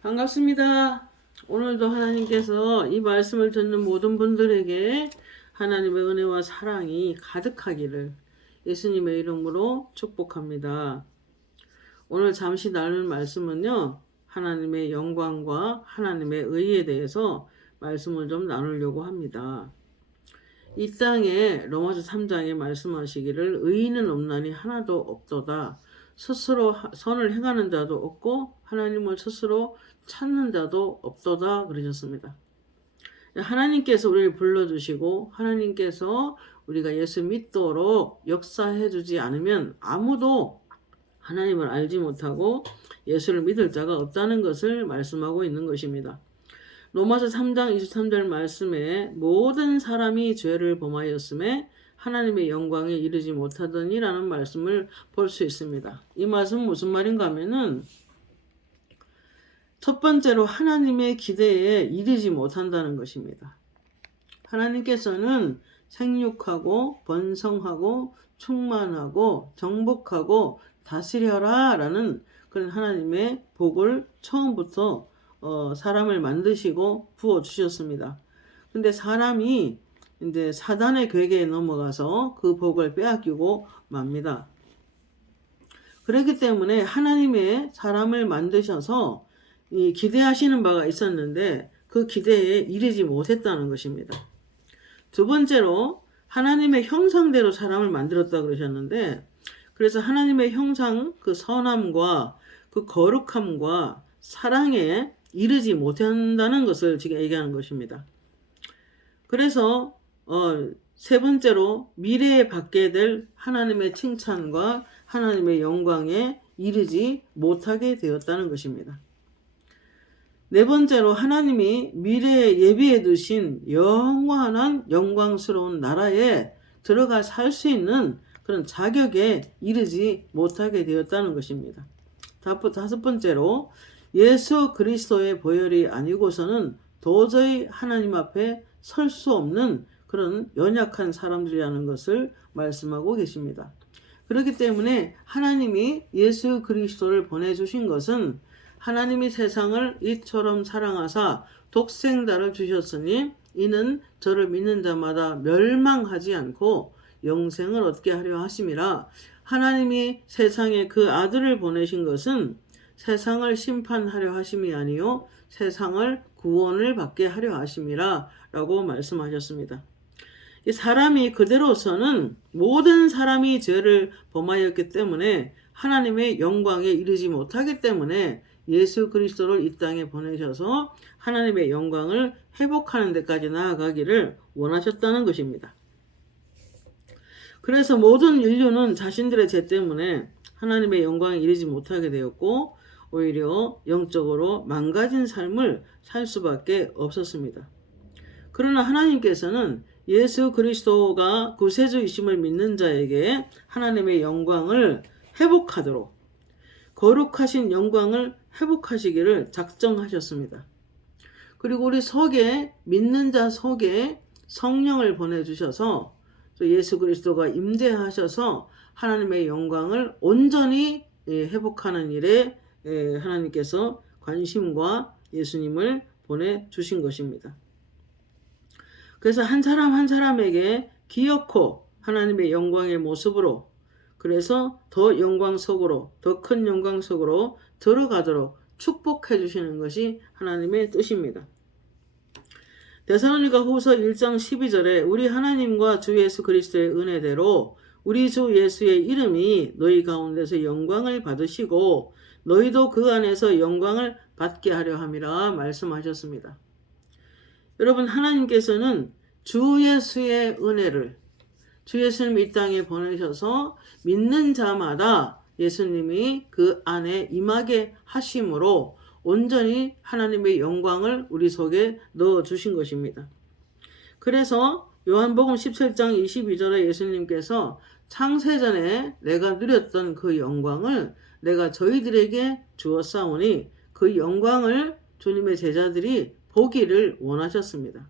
반갑습니다. 오늘도 하나님께서 이 말씀을 듣는 모든 분들에게 하나님의 은혜와 사랑이 가득하기를 예수님의 이름으로 축복합니다. 오늘 잠시 나눌 말씀은요, 하나님의 영광과 하나님의 의에 대해서 말씀을 좀 나누려고 합니다. 이 땅에 로마서 3장에 말씀하시기를 의인은 없나니 하나도 없도다. 스스로 선을 행하는 자도 없고 하나님을 스스로 찾는 자도 없도다 그러셨습니다. 하나님께서 우리를 불러주시고 하나님께서 우리가 예수 믿도록 역사해 주지 않으면 아무도 하나님을 알지 못하고 예수를 믿을 자가 없다는 것을 말씀하고 있는 것입니다. 로마서 3장 23절 말씀에 모든 사람이 죄를 범하였음에 하나님의 영광에 이르지 못하더니라는 말씀을 볼 수 있습니다. 이 말씀은 무슨 말인가 하면은 첫 번째로 하나님의 기대에 이르지 못한다는 것입니다. 하나님께서는 생육하고 번성하고 충만하고 정복하고 다스려라 라는 그런 하나님의 복을 처음부터 사람을 만드시고 부어주셨습니다. 근데 사람이 이제 사단의 괴계에 넘어가서 그 복을 빼앗기고 맙니다. 그렇기 때문에 하나님의 사람을 만드셔서 이 기대하시는 바가 있었는데 그 기대에 이르지 못했다는 것입니다. 두 번째로 하나님의 형상대로 사람을 만들었다 그러셨는데, 그래서 하나님의 형상, 그 선함과 그 거룩함과 사랑에 이르지 못한다는 것을 지금 얘기하는 것입니다. 그래서 세 번째로 미래에 받게 될 하나님의 칭찬과 하나님의 영광에 이르지 못하게 되었다는 것입니다. 네 번째로 하나님이 미래에 예비해 두신 영원한 영광스러운 나라에 들어가 살 수 있는 그런 자격에 이르지 못하게 되었다는 것입니다. 다섯 번째로 예수 그리스도의 보혈이 아니고서는 도저히 하나님 앞에 설 수 없는 그런 연약한 사람들이라는 것을 말씀하고 계십니다. 그렇기 때문에 하나님이 예수 그리스도를 보내주신 것은 하나님이 세상을 이처럼 사랑하사 독생자를 주셨으니 이는 저를 믿는 자마다 멸망하지 않고 영생을 얻게 하려 하심이라. 하나님이 세상에 그 아들을 보내신 것은 세상을 심판하려 하심이 아니요 세상을 구원을 받게 하려 하심이라 라고 말씀하셨습니다. 이 사람이 그대로서는 모든 사람이 죄를 범하였기 때문에 하나님의 영광에 이르지 못하기 때문에 예수 그리스도를 이 땅에 보내셔서 하나님의 영광을 회복하는 데까지 나아가기를 원하셨다는 것입니다. 그래서 모든 인류는 자신들의 죄 때문에 하나님의 영광에 이르지 못하게 되었고 오히려 영적으로 망가진 삶을 살 수밖에 없었습니다. 그러나 하나님께서는 예수 그리스도가 구세주이심을 믿는 자에게 하나님의 영광을 회복하도록 거룩하신 영광을 회복하시기를 작정하셨습니다. 그리고 우리 속에 믿는 자 속에 성령을 보내주셔서 또 예수 그리스도가 임재하셔서 하나님의 영광을 온전히 회복하는 일에 하나님께서 관심과 예수님을 보내주신 것입니다. 그래서 한 사람 한 사람에게 기어코 하나님의 영광의 모습으로 그래서 더 영광 속으로 더 큰 영광 속으로 들어가도록 축복해 주시는 것이 하나님의 뜻입니다. 데살로니가 후서 1장 12절에 우리 하나님과 주 예수 그리스도의 은혜대로 우리 주 예수의 이름이 너희 가운데서 영광을 받으시고 너희도 그 안에서 영광을 받게 하려 함이라 말씀하셨습니다. 여러분, 하나님께서는 주 예수의 은혜를 주 예수님 이 땅에 보내셔서 믿는 자마다 예수님이 그 안에 임하게 하심으로 온전히 하나님의 영광을 우리 속에 넣어주신 것입니다. 그래서 요한복음 17장 22절에 예수님께서 창세전에 내가 누렸던 그 영광을 내가 저희들에게 주었사오니 그 영광을 주님의 제자들이 보기를 원하셨습니다.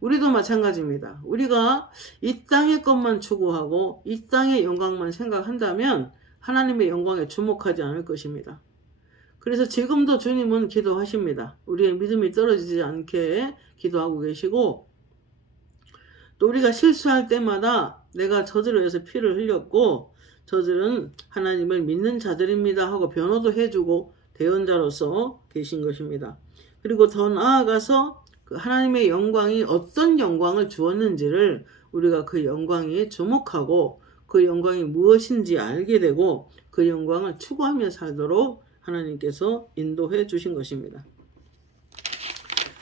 우리도 마찬가지입니다. 우리가 이 땅의 것만 추구하고 이 땅의 영광만 생각한다면 하나님의 영광에 주목하지 않을 것입니다. 그래서 지금도 주님은 기도하십니다. 우리의 믿음이 떨어지지 않게 기도하고 계시고, 또 우리가 실수할 때마다 내가 저들을 위해서 피를 흘렸고 저들은 하나님을 믿는 자들입니다 하고 변호도 해주고 대언자로서 계신 것입니다. 그리고 더 나아가서 그 하나님의 영광이 어떤 영광을 주었는지를 우리가 그 영광에 주목하고 그 영광이 무엇인지 알게 되고 그 영광을 추구하며 살도록 하나님께서 인도해 주신 것입니다.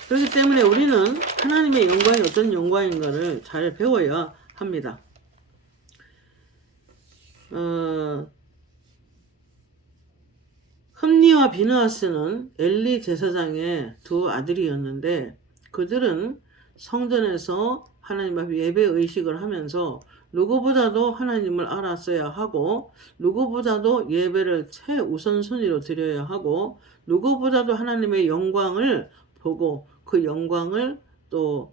그렇기 때문에 우리는 하나님의 영광이 어떤 영광인가를 잘 배워야 합니다. 흠니와 비느하스는 엘리 제사장의 두 아들이었는데 그들은 성전에서 하나님 앞에 예배 의식을 하면서 누구보다도 하나님을 알았어야 하고 누구보다도 예배를 최우선순위로 드려야 하고 누구보다도 하나님의 영광을 보고 그 영광을 또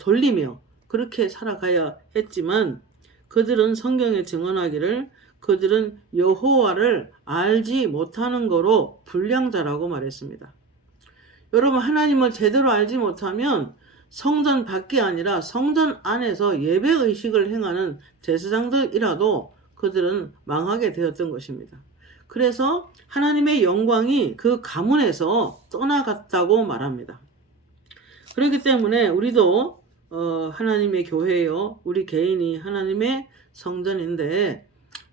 돌리며 그렇게 살아가야 했지만 그들은 성경에 증언하기를 그들은 여호와를 알지 못하는 거로 불량자라고 말했습니다. 여러분, 하나님을 제대로 알지 못하면 성전 밖이 아니라 성전 안에서 예배 의식을 행하는 제사장들이라도 그들은 망하게 되었던 것입니다. 그래서 하나님의 영광이 그 가문에서 떠나갔다고 말합니다. 그렇기 때문에 우리도 하나님의 교회요, 우리 개인이 하나님의 성전인데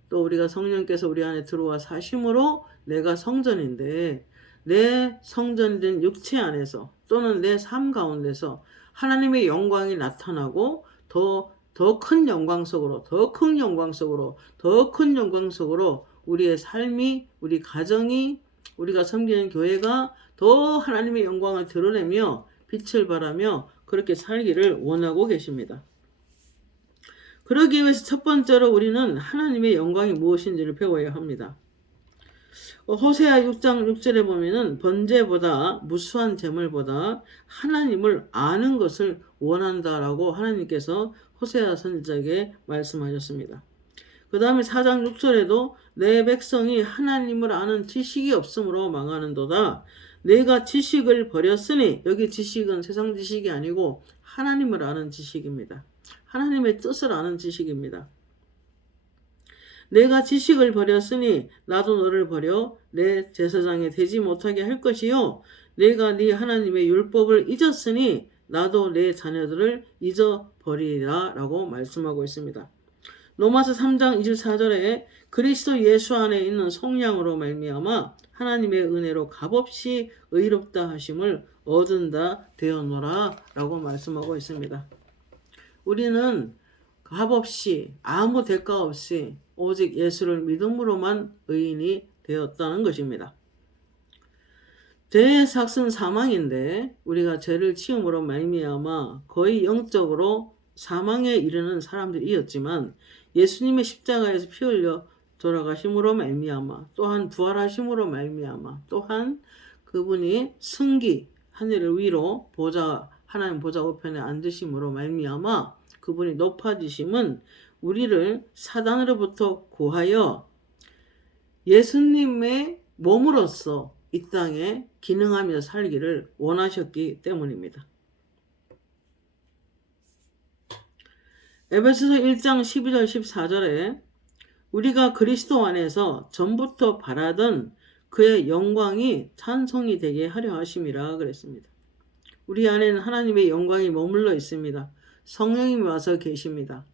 또 우리가 성령께서 우리 안에 들어와 사심으로 내가 성전인데 내 성전된 육체 안에서 또는 내 삶 가운데서 하나님의 영광이 나타나고 더 큰 영광 속으로 더 큰 영광 속으로 더 큰 영광 속으로 우리의 삶이 우리 가정이 우리가 섬기는 교회가 더 하나님의 영광을 드러내며 빛을 발하며 그렇게 살기를 원하고 계십니다. 그러기 위해서 첫 번째로 우리는 하나님의 영광이 무엇인지를 배워야 합니다. 호세아 6장 6절에 보면은 번제보다 무수한 제물보다 하나님을 아는 것을 원한다라고 하나님께서 호세아 선지자에게 말씀하셨습니다. 그 다음에 4장 6절에도 내 백성이 하나님을 아는 지식이 없으므로 망하는도다. 내가 지식을 버렸으니, 여기 지식은 세상 지식이 아니고 하나님을 아는 지식입니다. 하나님의 뜻을 아는 지식입니다. 내가 지식을 버렸으니 나도 너를 버려 내 제사장이 되지 못하게 할 것이요 내가 네 하나님의 율법을 잊었으니 나도 내 자녀들을 잊어버리리라 라고 말씀하고 있습니다. 로마서 3장 24절에 그리스도 예수 안에 있는 속량으로 말미암아 하나님의 은혜로 값없이 의롭다 하심을 얻은다 되었노라 라고 말씀하고 있습니다. 우리는 값없이 아무 대가 없이 오직 예수를 믿음으로만 의인이 되었다는 것입니다. 죄의 삭은 사망인데 우리가 죄를 지음으로 말미암아 거의 영적으로 사망에 이르는 사람들이었지만 예수님의 십자가에서 피 흘려 돌아가심으로 말미암아 또한 부활하심으로 말미암아 또한 그분이 승기 하늘을 위로 하나님 보좌 우편에 앉으심으로 말미암아 그분이 높아지심은 우리를 사단으로부터 구하여 예수님의 몸으로서 이 땅에 기능하며 살기를 원하셨기 때문입니다. 에베소서 1장 12절 14절에 우리가 그리스도 안에서 전부터 바라던 그의 영광이 찬송이 되게 하려 하심이라 그랬습니다. 우리 안에는 하나님의 영광이 머물러 있습니다. 성령님이 와서 계십니다.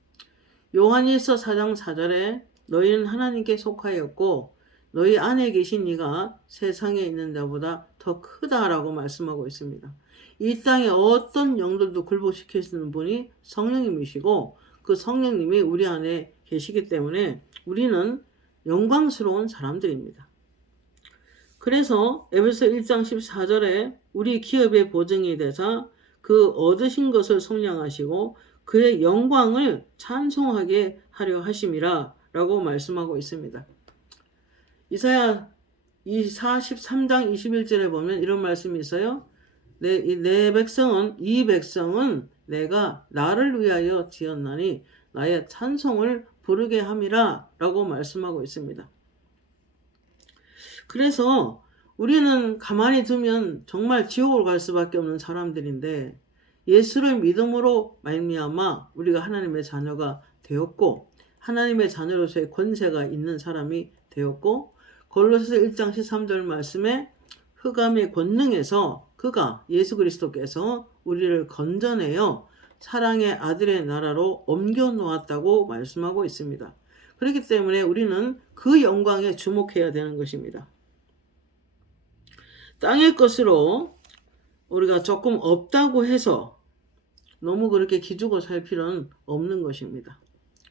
요한일서 4장 4절에 너희는 하나님께 속하였고 너희 안에 계신 이가 세상에 있는 자보다 더 크다라고 말씀하고 있습니다. 이 땅에 어떤 영들도 굴복시키시는 분이 성령님이시고 그 성령님이 우리 안에 계시기 때문에 우리는 영광스러운 사람들입니다. 그래서 에베소 1장 14절에 우리 기업의 보증이 되사 그 얻으신 것을 속량하시고 그의 영광을 찬송하게 하려 하심이라 라고 말씀하고 있습니다. 이사야 43장 21절에 보면 이런 말씀이 있어요. 내 백성은 이 백성은 내가 나를 위하여 지었나니 나의 찬송을 부르게 함이라 라고 말씀하고 있습니다. 그래서 우리는 가만히 두면 정말 지옥을 갈 수밖에 없는 사람들인데 예수를 믿음으로 말미암아 우리가 하나님의 자녀가 되었고 하나님의 자녀로서의 권세가 있는 사람이 되었고 골로새서 1장 13절 말씀에 흑암의 권능에서 그가 예수 그리스도께서 우리를 건져내어 사랑의 아들의 나라로 옮겨 놓았다고 말씀하고 있습니다. 그렇기 때문에 우리는 그 영광에 주목해야 되는 것입니다. 땅의 것으로 우리가 조금 없다고 해서 너무 그렇게 기죽어 살 필요는 없는 것입니다.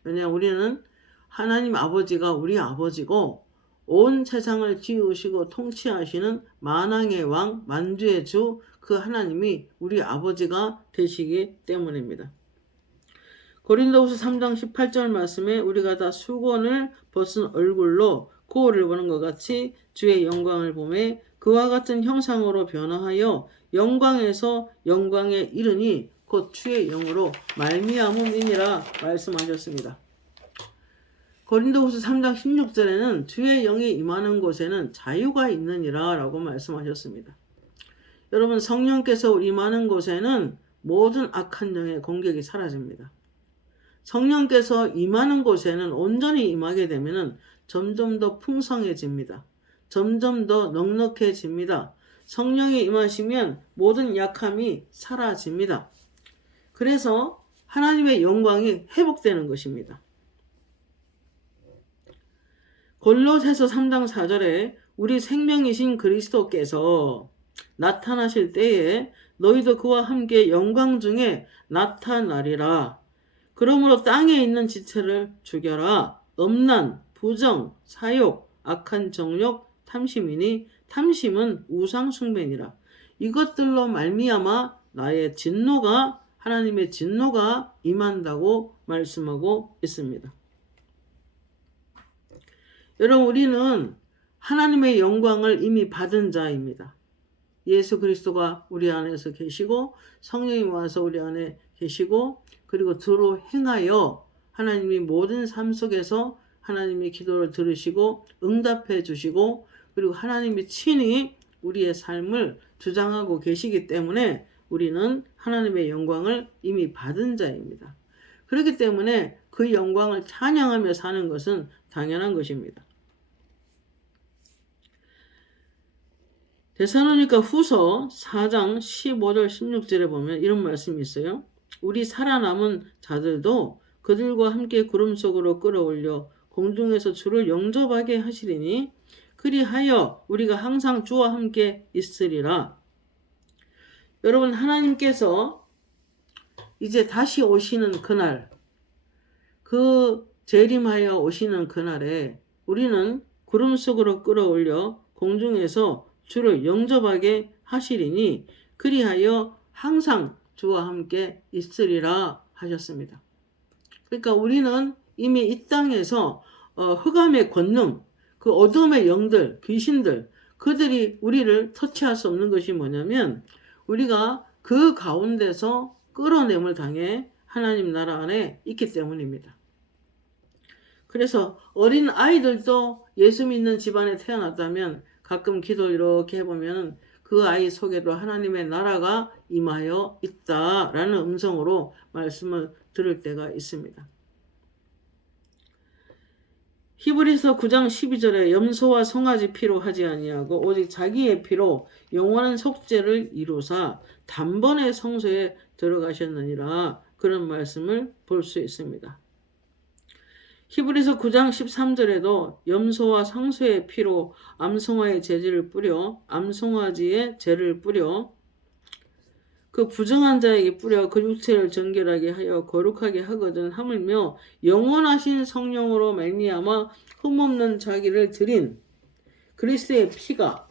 왜냐하면 우리는 하나님 아버지가 우리 아버지고 온 세상을 지으시고 통치하시는 만왕의 왕 만주의 주 그 하나님이 우리 아버지가 되시기 때문입니다. 고린도후서 3장 18절 말씀에 우리가 다 수건을 벗은 얼굴로 거울을 보는 것 같이 주의 영광을 보매 그와 같은 형상으로 변화하여 영광에서 영광에 이르니 곧 주의 영으로 말미암음이니라 말씀하셨습니다. 고린도후서 3장 16절에는 주의 영이 임하는 곳에는 자유가 있느니라 라고 말씀하셨습니다. 여러분 성령께서 임하는 곳에는 모든 악한 영의 공격이 사라집니다. 성령께서 임하는 곳에는 온전히 임하게 되면 점점 더 풍성해집니다. 점점 더 넉넉해집니다. 성령이 임하시면 모든 약함이 사라집니다. 그래서 하나님의 영광이 회복되는 것입니다. 골로새서 3장 4절에 우리 생명이신 그리스도께서 나타나실 때에 너희도 그와 함께 영광 중에 나타나리라. 그러므로 땅에 있는 지체를 죽여라. 음란, 부정, 사욕, 악한 정욕, 탐심이니 탐심은 우상 숭배니라. 이것들로 말미암아 나의 진노가 하나님의 진노가 임한다고 말씀하고 있습니다. 여러분 우리는 하나님의 영광을 이미 받은 자입니다. 예수 그리스도가 우리 안에서 계시고 성령이 와서 우리 안에 계시고 그리고 두루 행하여 하나님이 모든 삶 속에서 하나님이 기도를 들으시고 응답해 주시고 그리고 하나님이 친히 우리의 삶을 주장하고 계시기 때문에 우리는 하나님의 영광을 이미 받은 자입니다. 그렇기 때문에 그 영광을 찬양하며 사는 것은 당연한 것입니다. 데살로니가 후서 4장 15절 16절에 보면 이런 말씀이 있어요. 우리 살아남은 자들도 그들과 함께 구름 속으로 끌어올려 공중에서 주를 영접하게 하시리니 그리하여 우리가 항상 주와 함께 있으리라. 여러분 하나님께서 이제 다시 오시는 그날 그 재림하여 오시는 그날에 우리는 구름 속으로 끌어올려 공중에서 주를 영접하게 하시리니 그리하여 항상 주와 함께 있으리라 하셨습니다. 그러니까 우리는 이미 이 땅에서 흑암의 권능, 그 어둠의 영들, 귀신들, 그들이 우리를 터치할 수 없는 것이 뭐냐면 우리가 그 가운데서 끌어냄을 당해 하나님 나라 안에 있기 때문입니다. 그래서 어린 아이들도 예수 믿는 집안에 태어났다면 가끔 기도 이렇게 해보면 그 아이 속에도 하나님의 나라가 임하여 있다라는 음성으로 말씀을 들을 때가 있습니다. 히브리서 9장 12절에 염소와 송아지 피로 하지 아니하고 오직 자기의 피로 영원한 속죄를 이루사 단번에 성소에 들어가셨느니라 그런 말씀을 볼 수 있습니다. 히브리서 9장 13절에도 염소와 상소의 피로 암송아의 제지를 뿌려 암송아지의 죄를 뿌려 그 부정한 자에게 뿌려 그 육체를 정결하게 하여 거룩하게 하거든 하물며 영원하신 성령으로 말미암아 흠없는 자기를 드린 그리스도의 피가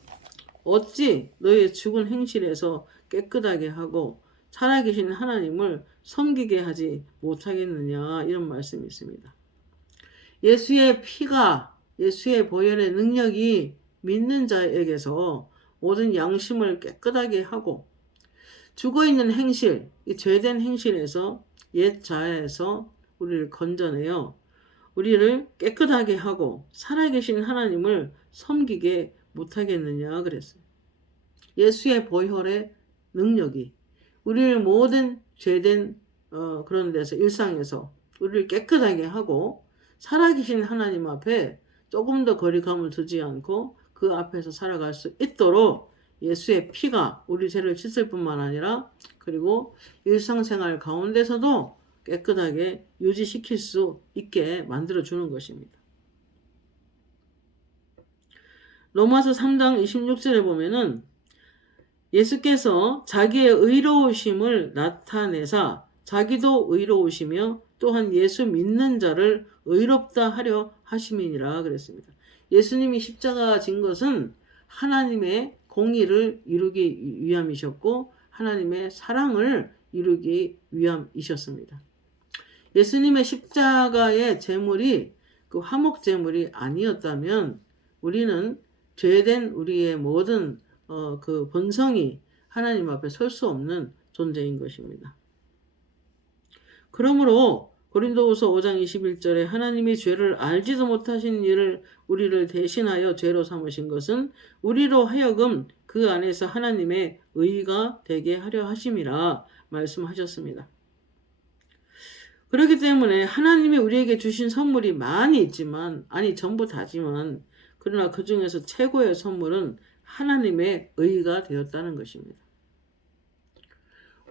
어찌 너의 죽은 행실에서 깨끗하게 하고 살아계신 하나님을 섬기게 하지 못하겠느냐 이런 말씀이 있습니다. 예수의 피가 예수의 보혈의 능력이 믿는 자에게서 모든 양심을 깨끗하게 하고 죽어있는 행실, 죄된 행실에서 옛 자아에서 우리를 건져내어 우리를 깨끗하게 하고 살아계신 하나님을 섬기게 못하겠느냐 그랬어요. 예수의 보혈의 능력이 우리를 모든 죄된 그런 데서 일상에서 우리를 깨끗하게 하고 살아계신 하나님 앞에 조금 더 거리감을 두지 않고 그 앞에서 살아갈 수 있도록 예수의 피가 우리 죄를 씻을 뿐만 아니라 그리고 일상생활 가운데서도 깨끗하게 유지시킬 수 있게 만들어주는 것입니다. 로마서 3장 26절에 보면은 예수께서 자기의 의로우심을 나타내사 자기도 의로우시며 또한 예수 믿는 자를 의롭다 하려 하심이니라 그랬습니다. 예수님이 십자가 진 것은 하나님의 공의를 이루기 위함이셨고 하나님의 사랑을 이루기 위함이셨습니다. 예수님의 십자가의 제물이 그 화목 제물이 아니었다면 우리는 죄된 우리의 모든 그 본성이 하나님 앞에 설 수 없는 존재인 것입니다. 그러므로 고린도후서 5장 21절에 하나님이 죄를 알지도 못하신 일을 우리를 대신하여 죄로 삼으신 것은 우리로 하여금 그 안에서 하나님의 의가 되게 하려 하심이라 말씀하셨습니다. 그렇기 때문에 하나님이 우리에게 주신 선물이 많이 있지만 전부 다지만 그러나 그 중에서 최고의 선물은 하나님의 의가 되었다는 것입니다.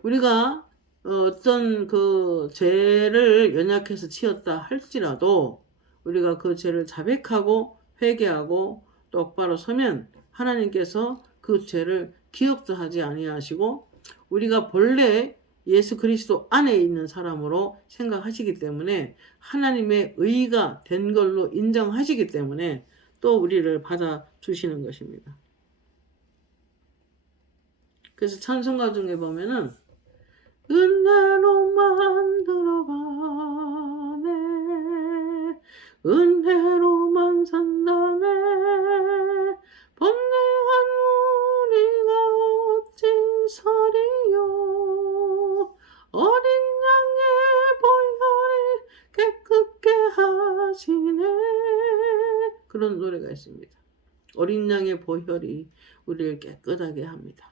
우리가 어떤 그 죄를 연약해서 지었다 할지라도 우리가 그 죄를 자백하고 회개하고 똑바로 서면 하나님께서 그 죄를 기억도 하지 아니하시고 우리가 본래 예수 그리스도 안에 있는 사람으로 생각하시기 때문에 하나님의 의가 된 걸로 인정하시기 때문에 또 우리를 받아주시는 것입니다. 그래서 찬송가 중에 보면은 은혜로만 들어가네 은혜로만 산다네 번뇌한 우리가 어찌 서리요 어린 양의 보혈이 깨끗게 하시네 그런 노래가 있습니다. 어린 양의 보혈이 우리를 깨끗하게 합니다.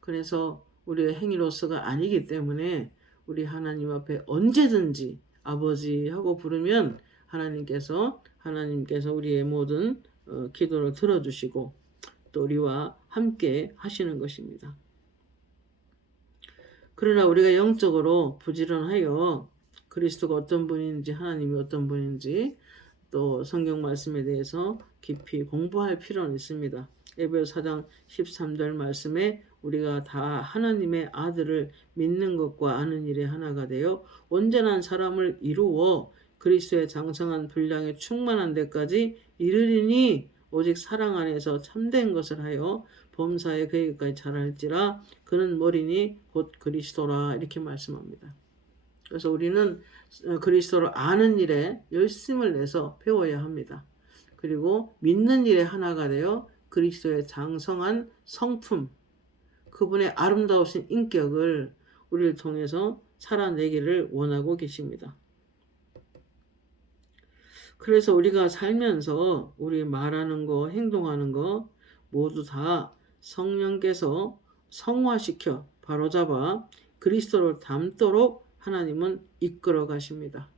그래서 우리의 행위로서가 아니기 때문에 우리 하나님 앞에 언제든지 아버지 하고 부르면 하나님께서 우리의 모든 기도를 들어주시고 또 우리와 함께 하시는 것입니다. 그러나 우리가 영적으로 부지런하여 그리스도가 어떤 분인지 하나님이 어떤 분인지 또 성경 말씀에 대해서 깊이 공부할 필요는 있습니다. 에베소 4장 13절 말씀에 우리가 다 하나님의 아들을 믿는 것과 아는 일에 하나가 되어 온전한 사람을 이루어 그리스도의 장성한 분량에 충만한 데까지 이르리니 오직 사랑 안에서 참된 것을 하여 범사에 그에게까지 자랄지라 그는 머리니 곧 그리스도라 이렇게 말씀합니다. 그래서 우리는 그리스도를 아는 일에 열심을 내서 배워야 합니다. 그리고 믿는 일에 하나가 되어 그리스도의 장성한 성품 그분의 아름다우신 인격을 우리를 통해서 살아내기를 원하고 계십니다. 그래서 우리가 살면서 우리 말하는 거, 행동하는 거 모두 다 성령께서 성화시켜 바로잡아 그리스도를 닮도록 하나님은 이끌어 가십니다.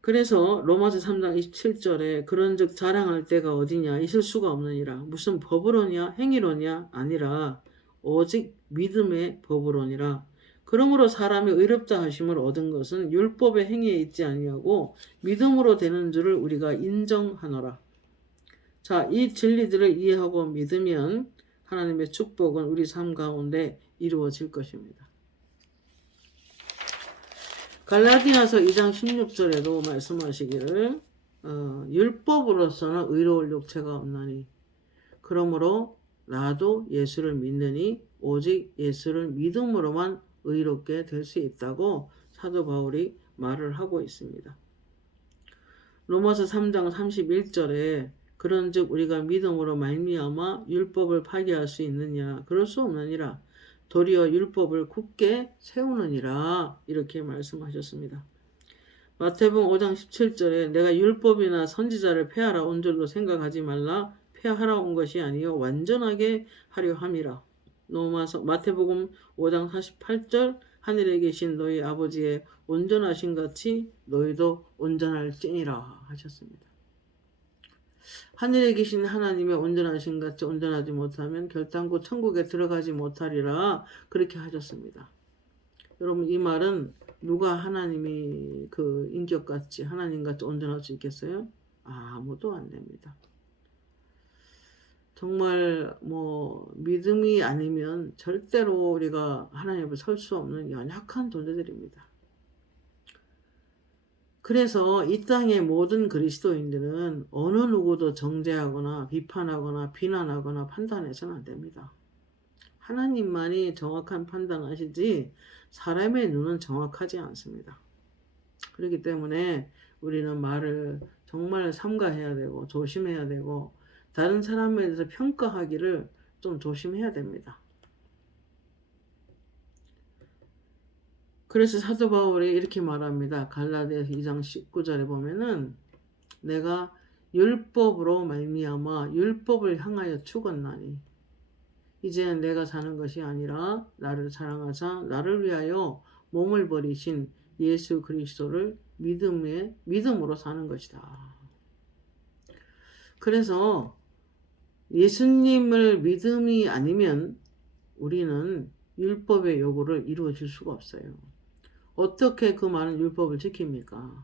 그래서 로마서 3장 27절에 그런즉 자랑할 때가 어디냐 있을 수가 없느니라 무슨 법으로냐 행위로냐 아니라 오직 믿음의 법으로니라 그러므로 사람이 의롭다 하심을 얻은 것은 율법의 행위에 있지 아니하고 믿음으로 되는 줄을 우리가 인정하노라. 자, 이 진리들을 이해하고 믿으면 하나님의 축복은 우리 삶 가운데 이루어질 것입니다. 갈라디아서 2장 16절에도 말씀하시기를 율법으로서는 의로울 육체가 없나니 그러므로 나도 예수를 믿느니 오직 예수를 믿음으로만 의롭게 될 수 있다고 사도 바울이 말을 하고 있습니다. 로마서 3장 31절에 그런즉 우리가 믿음으로 말미암아 율법을 파기할 수 있느냐 그럴 수 없느니라 도리어 율법을 굳게 세우느니라 이렇게 말씀하셨습니다. 마태복음 5장 17절에 내가 율법이나 선지자를 폐하라 온 줄로 생각하지 말라. 폐하라 온 것이 아니요 완전하게 하려 함이라. 마태복음 5장 48절 하늘에 계신 너희 아버지의 온전하신 같이 너희도 온전할지니라 하셨습니다. 하늘에 계신 하나님의 온전하신 같이 온전하지 못하면 결단코 천국에 들어가지 못하리라 그렇게 하셨습니다. 여러분 이 말은 누가 하나님이 그 인격같이 하나님같이 온전할 수 있겠어요? 아무도 안 됩니다. 정말 믿음이 아니면 절대로 우리가 하나님 앞에 설 수 없는 연약한 존재들입니다. 그래서 이 땅의 모든 그리스도인들은 어느 누구도 정죄하거나 비판하거나 비난하거나 판단해서는 안 됩니다. 하나님만이 정확한 판단하시지 사람의 눈은 정확하지 않습니다. 그렇기 때문에 우리는 말을 정말 삼가해야 되고 조심해야 되고 다른 사람에 대해서 평가하기를 좀 조심해야 됩니다. 그래서 사도 바울이 이렇게 말합니다. 갈라디아서 2장 19절에 보면은 내가 율법으로 말미암아 율법을 향하여 죽었나니 이제는 내가 사는 것이 아니라 나를 사랑하사 나를 위하여 몸을 버리신 예수 그리스도를 믿음으로 사는 것이다. 그래서 예수님을 믿음이 아니면 우리는 율법의 요구를 이루어 줄 수가 없어요. 어떻게 그 많은 율법을 지킵니까?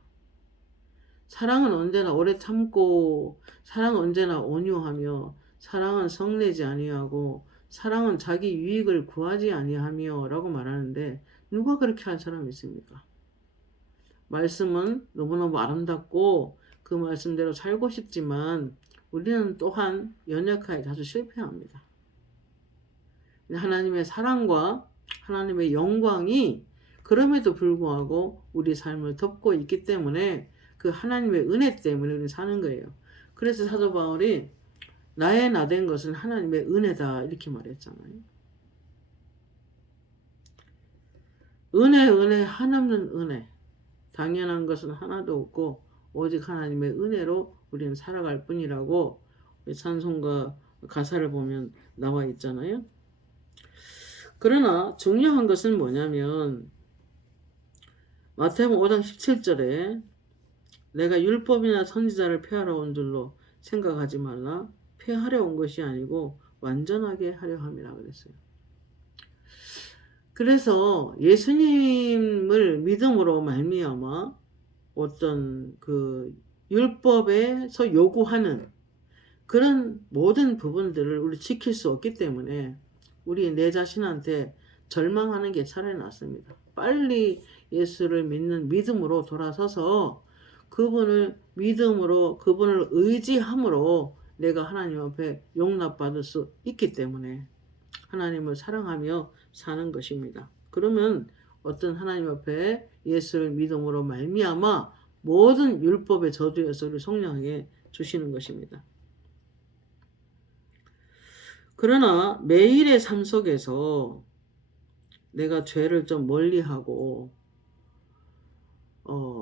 사랑은 언제나 오래 참고, 사랑은 언제나 온유하며, 사랑은 성내지 아니하고, 사랑은 자기 유익을 구하지 아니하며 라고 말하는데 누가 그렇게 한 사람이 있습니까? 말씀은 너무너무 아름답고 그 말씀대로 살고 싶지만 우리는 또한 연약하게 자주 실패합니다. 하나님의 사랑과 하나님의 영광이 그럼에도 불구하고 우리 삶을 덮고 있기 때문에 그 하나님의 은혜 때문에 우리 사는 거예요. 그래서 사도 바울이 나의 나된 것은 하나님의 은혜다 이렇게 말했잖아요. 은혜 한없는 은혜. 당연한 것은 하나도 없고 오직 하나님의 은혜로 우리는 살아갈 뿐이라고 찬송가 가사를 보면 나와 있잖아요. 그러나 중요한 것은 뭐냐면 마태복음 5장 17절에 내가 율법이나 선지자를 폐하러 온 줄로 생각하지 말라. 폐하려 온 것이 아니고 완전하게 하려 함이라 그랬어요. 그래서 예수님을 믿음으로 말미암아 어떤 그 율법에서 요구하는 그런 모든 부분들을 우리 지킬 수 없기 때문에 우리 내 자신한테 절망하는 게 차라리 낫습니다. 빨리 예수를 믿는 믿음으로 돌아서서 그분을 믿음으로 그분을 의지함으로 내가 하나님 앞에 용납받을 수 있기 때문에 하나님을 사랑하며 사는 것입니다. 그러면 어떤 하나님 앞에 예수를 믿음으로 말미암아 모든 율법의 저주에서 우리 속량하게 주시는 것입니다. 그러나 매일의 삶 속에서 내가 죄를 좀 멀리하고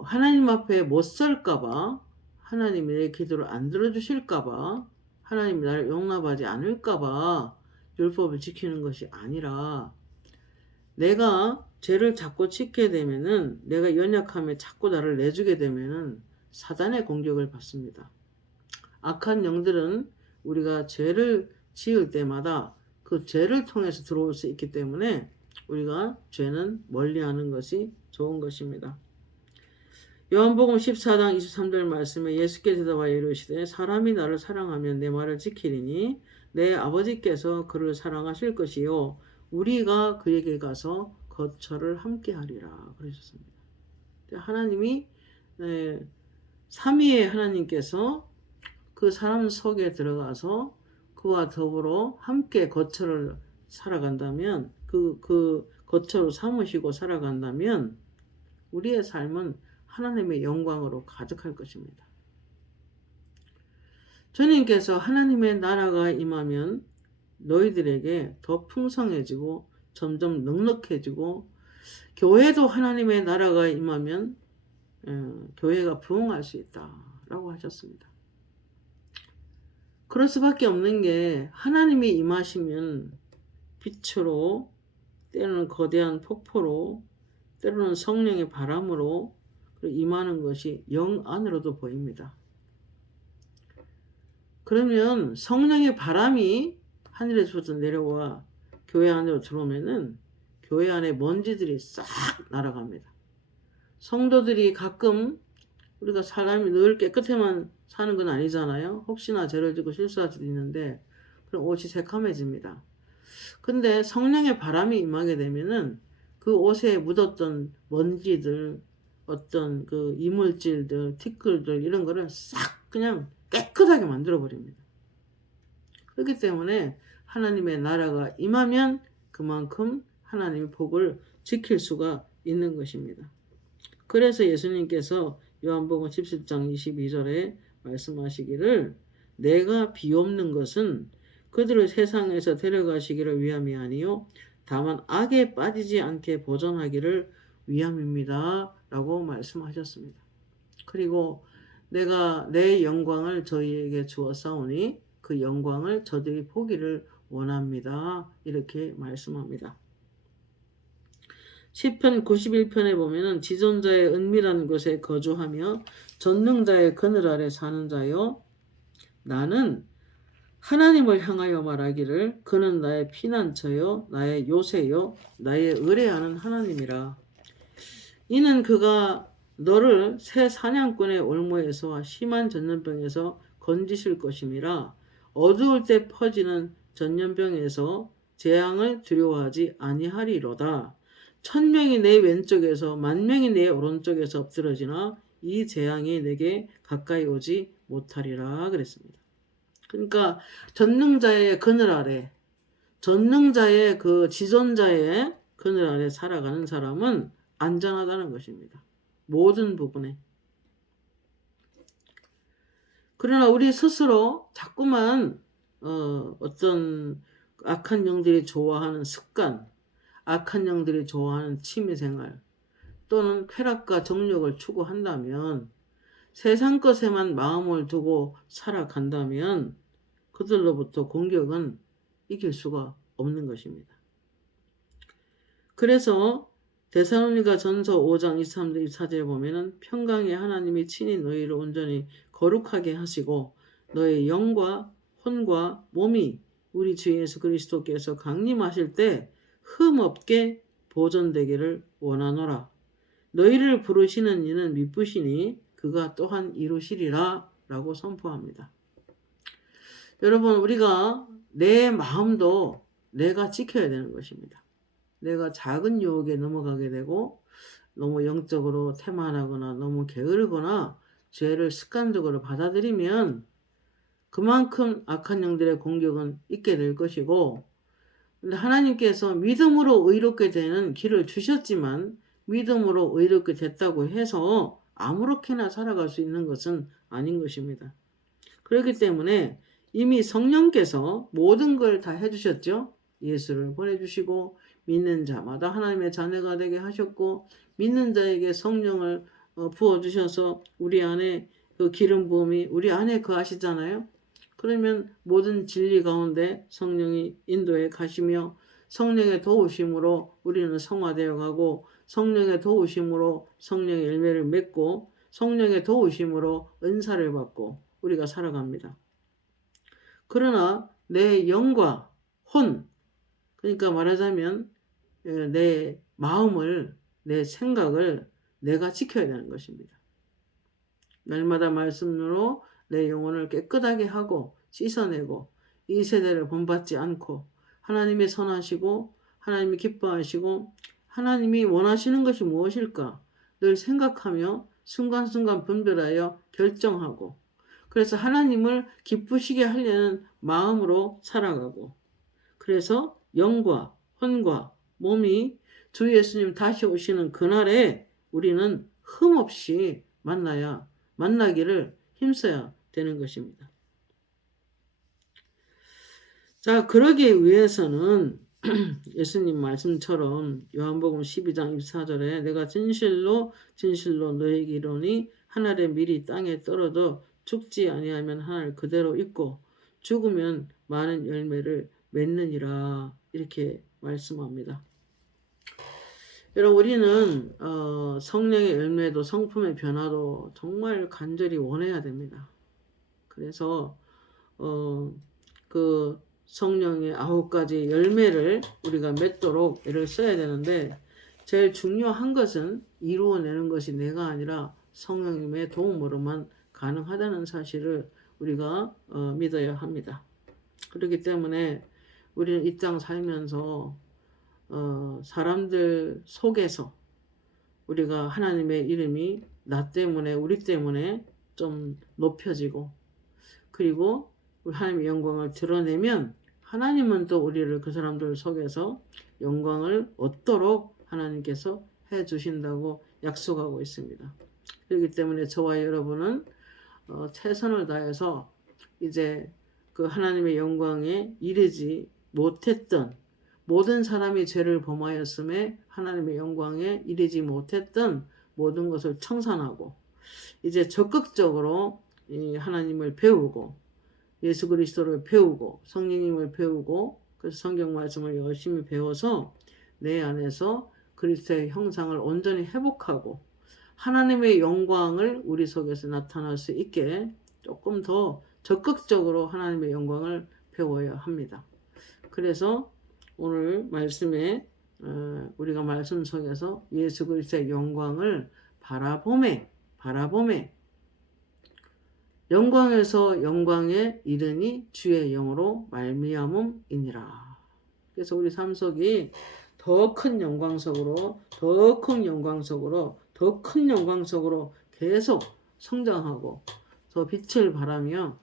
하나님 앞에 못 설까봐 하나님이 내 기도를 안 들어주실까봐 하나님이 나를 용납하지 않을까봐 율법을 지키는 것이 아니라 내가 죄를 자꾸 짓게 되면은 내가 연약함에 자꾸 나를 내주게 되면은 사단의 공격을 받습니다. 악한 영들은 우리가 죄를 지을 때마다 그 죄를 통해서 들어올 수 있기 때문에 우리가 죄는 멀리하는 것이 좋은 것입니다. 요한복음 14장 23절 말씀에 예수께서 대답하여 이르시되 사람이 나를 사랑하면 내 말을 지키리니 내 아버지께서 그를 사랑하실 것이요 우리가 그에게 가서 거처를 함께 하리라 그러셨습니다. 하나님이 삼위의 하나님께서 그 사람 속에 들어가서 그와 더불어 함께 거처를 살아간다면 그 거처로 삼으시고 살아간다면 우리의 삶은 하나님의 영광으로 가득할 것입니다. 주님께서 하나님의 나라가 임하면 너희들에게 더 풍성해지고 점점 넉넉해지고 교회도 하나님의 나라가 임하면 교회가 부흥할 수 있다라고 하셨습니다. 그럴 수밖에 없는 게 하나님이 임하시면 빛으로, 때로는 거대한 폭포로, 때로는 성령의 바람으로 임하는 것이 영 안으로도 보입니다. 그러면 성령의 바람이 하늘에서부터 내려와 교회 안으로 들어오면은 교회 안에 먼지들이 싹 날아갑니다. 성도들이 가끔 우리가 사람이 늘 깨끗해만 사는 건 아니잖아요. 혹시나 죄를 지고 실수할 수도 있는데 그럼 옷이 새카매집니다. 근데 성령의 바람이 임하게 되면은 그 옷에 묻었던 먼지들, 어떤 그 이물질들, 티끌들 이런 거를 싹 그냥 깨끗하게 만들어 버립니다. 그렇기 때문에 하나님의 나라가 임하면 그만큼 하나님의 복을 지킬 수가 있는 것입니다. 그래서 예수님께서 요한복음 17장 22절에 말씀하시기를 내가 비옵는 것은 그들을 세상에서 데려가시기를 위함이 아니요 다만 악에 빠지지 않게 보존하기를 위함입니다. 라고 말씀하셨습니다. 그리고 내가 내 영광을 저희에게 주었사오니 그 영광을 저들이 보기를 원합니다. 이렇게 말씀합니다. 시편 91편에 보면은 지존자의 은밀한 곳에 거주하며 전능자의 그늘 아래 사는 자여 나는 하나님을 향하여 말하기를 그는 나의 피난처요 나의 요새요 나의 의뢰하는 하나님이라. 이는 그가 너를 새 사냥꾼의 올무에서 심한 전염병에서 건지실 것임이라. 어두울 때 퍼지는 전염병에서 재앙을 두려워하지 아니하리로다. 1000명이 내 왼쪽에서 10,000명이 내 오른쪽에서 엎드러지나 이 재앙이 내게 가까이 오지 못하리라 그랬습니다. 그러니까 전능자의 그늘 아래, 전능자의 그 지존자의 그늘 아래 살아가는 사람은 안전하다는 것입니다. 모든 부분에. 그러나 우리 스스로 자꾸만 어떤 악한 영들이 좋아하는 습관, 악한 영들이 좋아하는 취미생활 또는 쾌락과 정욕을 추구한다면 세상 것에만 마음을 두고 살아간다면 그들로부터 공격은 이길 수가 없는 것입니다. 그래서 데살로니가 전서 5장 23절 24절에 보면은 평강의 하나님이 친히 너희를 온전히 거룩하게 하시고 너의 영과 혼과 몸이 우리 주 예수 그리스도께서 강림하실 때 흠없게 보존되기를 원하노라. 너희를 부르시는 이는 미쁘시니 그가 또한 이루시리라 라고 선포합니다. 여러분, 우리가 내 마음도 내가 지켜야 되는 것입니다. 내가 작은 유혹에 넘어가게 되고 너무 영적으로 태만하거나 너무 게으르거나 죄를 습관적으로 받아들이면 그만큼 악한 영들의 공격은 있게 될 것이고, 근데 하나님께서 믿음으로 의롭게 되는 길을 주셨지만 믿음으로 의롭게 됐다고 해서 아무렇게나 살아갈 수 있는 것은 아닌 것입니다. 그렇기 때문에 이미 성령께서 모든 걸 다 해주셨죠. 예수를 보내주시고 믿는 자마다 하나님의 자녀가 되게 하셨고 믿는 자에게 성령을 부어주셔서 우리 안에 그 기름 부음이 우리 안에 거하시잖아요. 그러면 모든 진리 가운데 성령이 인도해 가시며 성령의 도우심으로 우리는 성화되어 가고 성령의 도우심으로 성령의 열매를 맺고 성령의 도우심으로 은사를 받고 우리가 살아갑니다. 그러나 내 영과 혼, 그러니까 말하자면 내 마음을, 내 생각을 내가 지켜야 되는 것입니다. 날마다 말씀으로 내 영혼을 깨끗하게 하고 씻어내고 이 세대를 본받지 않고 하나님이 선하시고 하나님이 기뻐하시고 하나님이 원하시는 것이 무엇일까 늘 생각하며 순간순간 분별하여 결정하고 그래서 하나님을 기쁘시게 하려는 마음으로 살아가고 그래서 영과 혼과 몸이 주 예수님 다시 오시는 그날에 우리는 흠없이 만나기를 힘써야 되는 것입니다. 자, 그러기 위해서는 예수님 말씀처럼 요한복음 12장 24절에 내가 진실로 진실로 너에게 이르노니 한 알의 밀이 땅에 떨어져 죽지 아니하면 한 알 그대로 있고 죽으면 많은 열매를 맺느니라 이렇게 말씀합니다. 여러분 우리는 성령의 열매도 성품의 변화도 정말 간절히 원해야 됩니다. 그래서 그 성령의 9가지 열매를 우리가 맺도록 애를 써야 되는데 제일 중요한 것은 이루어내는 것이 내가 아니라 성령님의 도움으로만 가능하다는 사실을 우리가 믿어야 합니다. 그렇기 때문에 우리는 이 땅 살면서 사람들 속에서 우리가 하나님의 이름이 나 때문에 우리 때문에 좀 높여지고 그리고 우리 하나님의 영광을 드러내면 하나님은 또 우리를 그 사람들 속에서 영광을 얻도록 하나님께서 해주신다고 약속하고 있습니다. 그렇기 때문에 저와 여러분은 최선을 다해서 이제 그 하나님의 영광에 이르지 못했던 모든 사람이 죄를 범하였음에 하나님의 영광에 이르지 못했던 모든 것을 청산하고 이제 적극적으로 하나님을 배우고 예수 그리스도를 배우고 성령님을 배우고 그래서 성경 말씀을 열심히 배워서 내 안에서 그리스도의 형상을 온전히 회복하고 하나님의 영광을 우리 속에서 나타날 수 있게 조금 더 적극적으로 하나님의 영광을 배워야 합니다. 그래서 오늘 말씀에 우리가 말씀 속에서 예수 그리스도의 영광을 바라보매 영광에서 영광에 이르니 주의 영으로 말미암음이니라. 그래서 우리 삶 속이 더 큰 영광 속으로 더 큰 영광 속으로 더 큰 영광 속으로 계속 성장하고 더 빛을 발하며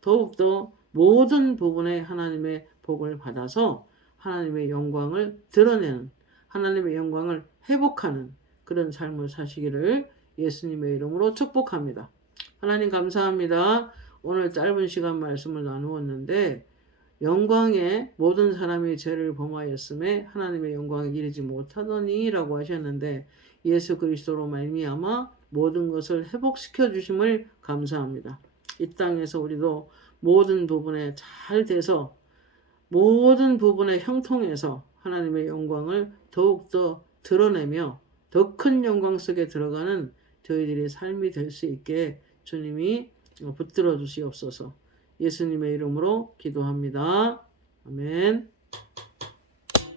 더욱더 모든 부분에 하나님의 복을 받아서 하나님의 영광을 드러내는 하나님의 영광을 회복하는 그런 삶을 사시기를 예수님의 이름으로 축복합니다. 하나님 감사합니다. 오늘 짧은 시간 말씀을 나누었는데 영광에 모든 사람이 죄를 범하였음에 하나님의 영광에 이르지 못하더니 라고 하셨는데 예수 그리스도로 말미암아 모든 것을 회복시켜 주심을 감사합니다. 이 땅에서 우리도 모든 부분에 잘 돼서 모든 부분에 형통해서 하나님의 영광을 더욱더 드러내며 더 큰 영광 속에 들어가는 저희들의 삶이 될 수 있게 주님이 붙들어 주시옵소서. 예수님의 이름으로 기도합니다. 아멘.